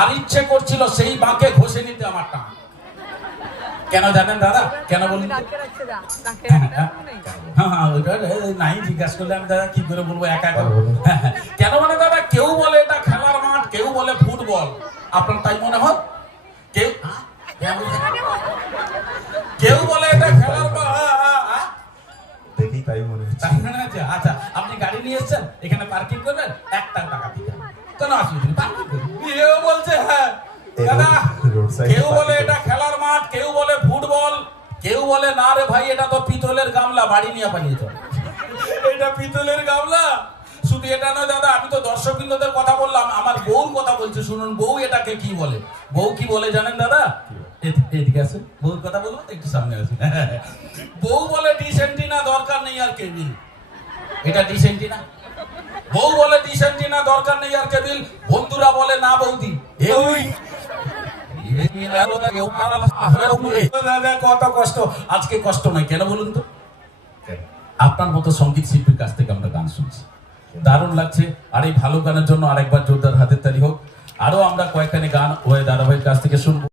আর ইচ্ছে করছিল সেই বাঁকে ঘষে নিতে আমার টান। কেন জানেন দাদা? কেন বলুন? নাই জিজ্ঞাসা করলে আমি দাদা কি করে বলবো, একা একা। কেন মানে দাদা, কেউ বলে এটা খেলার মাঠ, কেউ বলে ফুটবল। আপনার তাই মনে হয়? কেউ বলে এটা খেলার মাঠ, দেখি তাই মনে হচ্ছে। আচ্ছা, আপনি গাড়ি নিয়ে এসেছেন, এখানে পার্কিং করবেন, 1 টাকা দিতে হবে, কোনো অসুবিধা নেই, পার্কিং করবেন। কেউ বলছে হ্যাঁ দাদা, কেউ বলে এটা খেলার মাঠ, কেউ বলে ফুটবল, কেউ বলে না রে ভাই এটা তো পিতলের গামলা, বাড়ি নিয়ে পালিয়ে চল। এটা পিতলের গামলা। শুধু এটা নয় দাদা, আমি তো দর্শকবৃন্দদের কথা বললাম, আমার বউ কথা বলছে, শুনুন বউ এটাকে কি বলে। বউ কি বলে জানেন দাদা? এদিকে আছে, বউর কথা বলবো তো, একটু সামনে আছে। বউ বলে ডিসেন্টিনা দরকার নেই আর কেবিল। এটা ডিসেন্টিনা। বউ বলে ডিসেন্টিনা দরকার নেই আর কেবিল, বন্ধুরা বলে না বৌদি। কত কষ্ট, আজকে কষ্ট নয়, কেন বলুন তো? আপনার মতো সঙ্গীত শিল্পীর কাছ থেকে আমরা গান শুনছি, দারুণ লাগছে। আর এই ভালো গানের জন্য আরেকবার জোরদার হাতের তালি হোক। আরো আমরা কয়েকখানি গান ওই দাদাভাইয়ের কাছ থেকে শুনবো।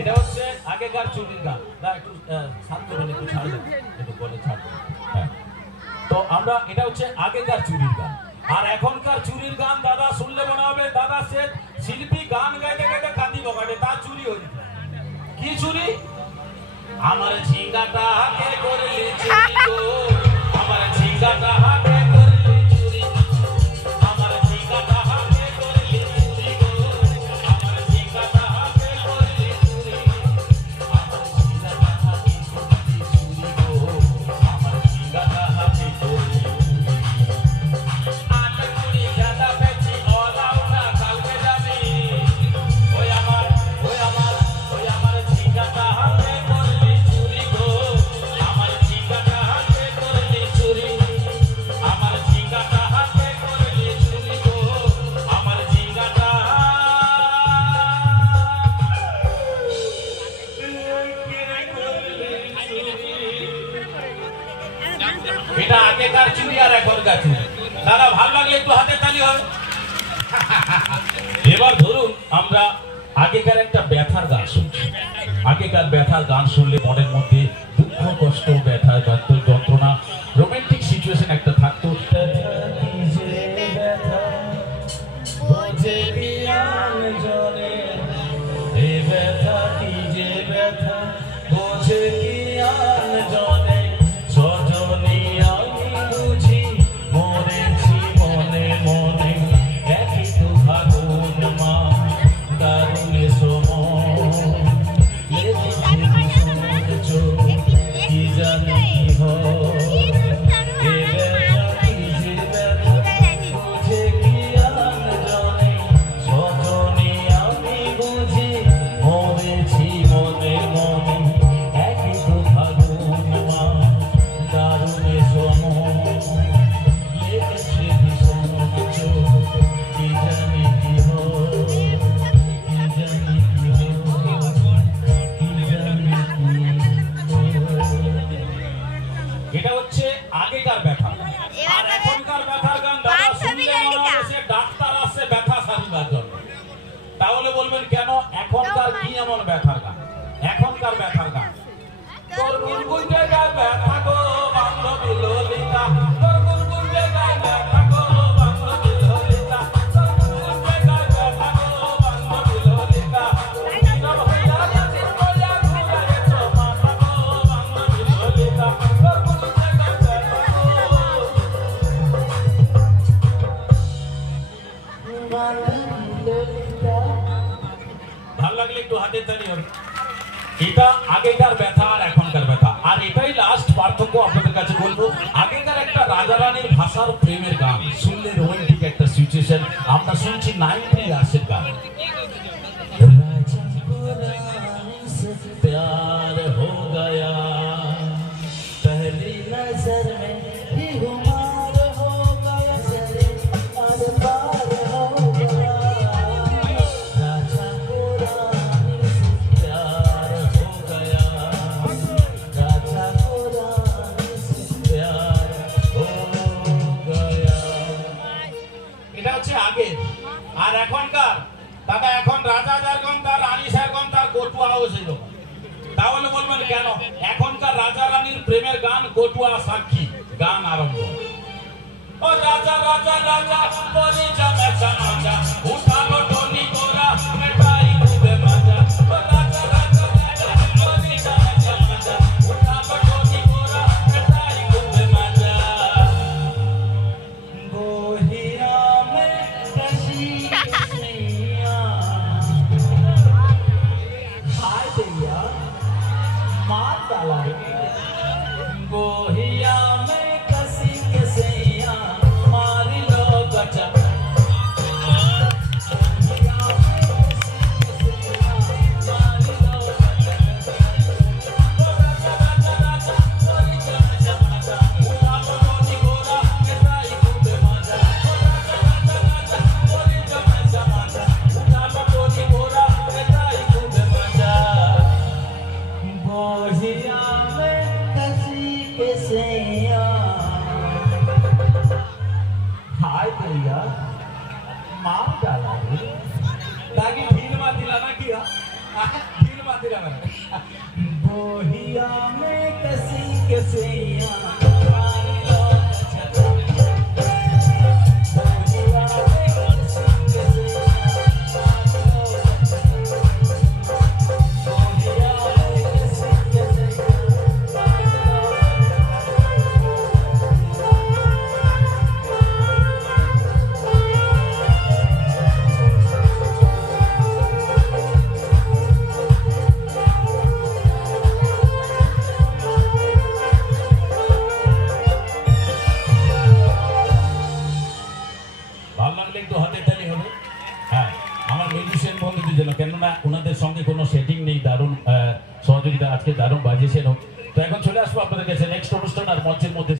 এটা হচ্ছে আগেকার চুরির গান। একটু শান্ত হলে একটু ছাড় দেন, একটু বলে ছাড় দেন। হ্যাঁ, তো আমরা এটা হচ্ছে আগেকার চুরির গান। আর এখনকার চুরির গান দাদা শুনলে মনে হবে দাদা সে শিল্পী গান গাইতে গাইতে কাঁদি বকাটে, তার চুরি হয়ে যায়। কি চুরি? আমার ঝিঙ্গাটা হাতে করলে চুরি গো, আমার ঝিঙ্গাটা হাতে করলে চুরি, আমার ঝিঙ্গাটা হাতে করলে চুরি গো, আমার ঝিঙ্গাটা হাতে করলে চুরি, আমার ঝিঙ্গাটা হাতে করলে চুরি গো, আমার ঝিঙ্গাটা হাতে করলে এটা আগেকার চুরি আর এখনকার চুরি। দাদা ভালো লাগলে একটু হাতে তালি হবে। এবার ধরুন আমরা আগেকার একটা ব্যথার গান শুনছি। আগেকার ব্যথার গান শুনলে মনের মধ্যে দুঃখ, কষ্ট, ব্যথা, যন্ত্রণা, রোমান্টিক সিচুয়েশন একটা থাকতো। এটা হচ্ছে আগেকার ব্যথা। আর এখনকার ব্যথার গান দাদা শুনলে মনে হচ্ছে ডাক্তার আসছে ব্যথা সারিবার জন্য। তাহলে বলবেন কেন? এখনকার কি এমন ব্যথার গান? এখনকার ব্যথার গান তোর গুনগুন জায়গায় ব্যথা গো বান্ধবী ললিতা, তোর গুনগুন জায়গায় ব্যথা গো বান্ধবী ললিতা, তোর গুনগুন জায়গায় ব্যথা গো বান্ধবী ললিতা, সব হইয়া গেছে কইয়া ঘুরে গেছো মাথা গো বান্ধবী ললিতা, তোর গুনগুন জায়গায় ব্যথা গো বান্ধবী ললিতা। ভালো লাগলে একটু হাতে তালি হবে। এটা আগেকার ব্যথা আর এখনকার ব্যথা। আর এটাই লাস্ট পার্থক্য আপনাদের কাছে বলবো। আগেকার একটা রাজা রানীর ভাষার প্রেমের গান শুনলে রোমান্টিক একটা সিচুয়েশন, আমরা শুনছি 90 ইয়ার্সের গান। प्यार हो गया पहली नजर में ही खुमार हो गया चले और पार हो गया राजा দাদা এখন রাজা যেরকম তার রানী সেরকম তার কটুয়াও সেরকম। তাহলে বলবেন কেন? এখনকার রাজা রানীর প্রেমের গান কটুয়া সাক্ষী গান আরম্ভ। ও রাজা রাজা রাজা বলি জামা জামা উঠালো টনি গোরা মেটাই খুবে মজা। ও রাজা রাজা রাজা বলি জামা জামা উঠালো টনি গোরা মেটাই খুবে মজা। गोहिया में कशी कसैया हाय दैया मार डाला रे। गोहिया में कसी कसैया मार लो गचा। गोहिया में कसी कसैया मार लो गचा। ओ राजा राजा राजा बोली जमा जमा उठा लो टोनी गोरा मेटाई खूबे मजा। ओ राजा राजा राजा बोली जमा जमा उठा लो टोनी गोरा मेटाई खूबे मजा। गोहिया में कसी कसैया हाय दैया मार डाला रे। ताकि ढील मार दिला ना किया ढील मार दिला ना। गोहिया में कसी कसैया मार लो गचा। गोहिया में कसी कसैया मार लो गचा। गोहिया में कसी कसैया मार लो ভালো লাগলে একটু হাতে তালি হবে। হ্যাঁ, আমার মিউজিশিয়ান বন্ধুদের জন্য, কেননা ওনাদের সঙ্গে কোনো সেটিং নেই, দারুণ সহযোগিতা আজকে দারুণ বাজিয়েছেন। তো এখন চলে আসবো আপনাদের কাছে নেক্সট অনুষ্ঠান আর মঞ্চের মধ্যে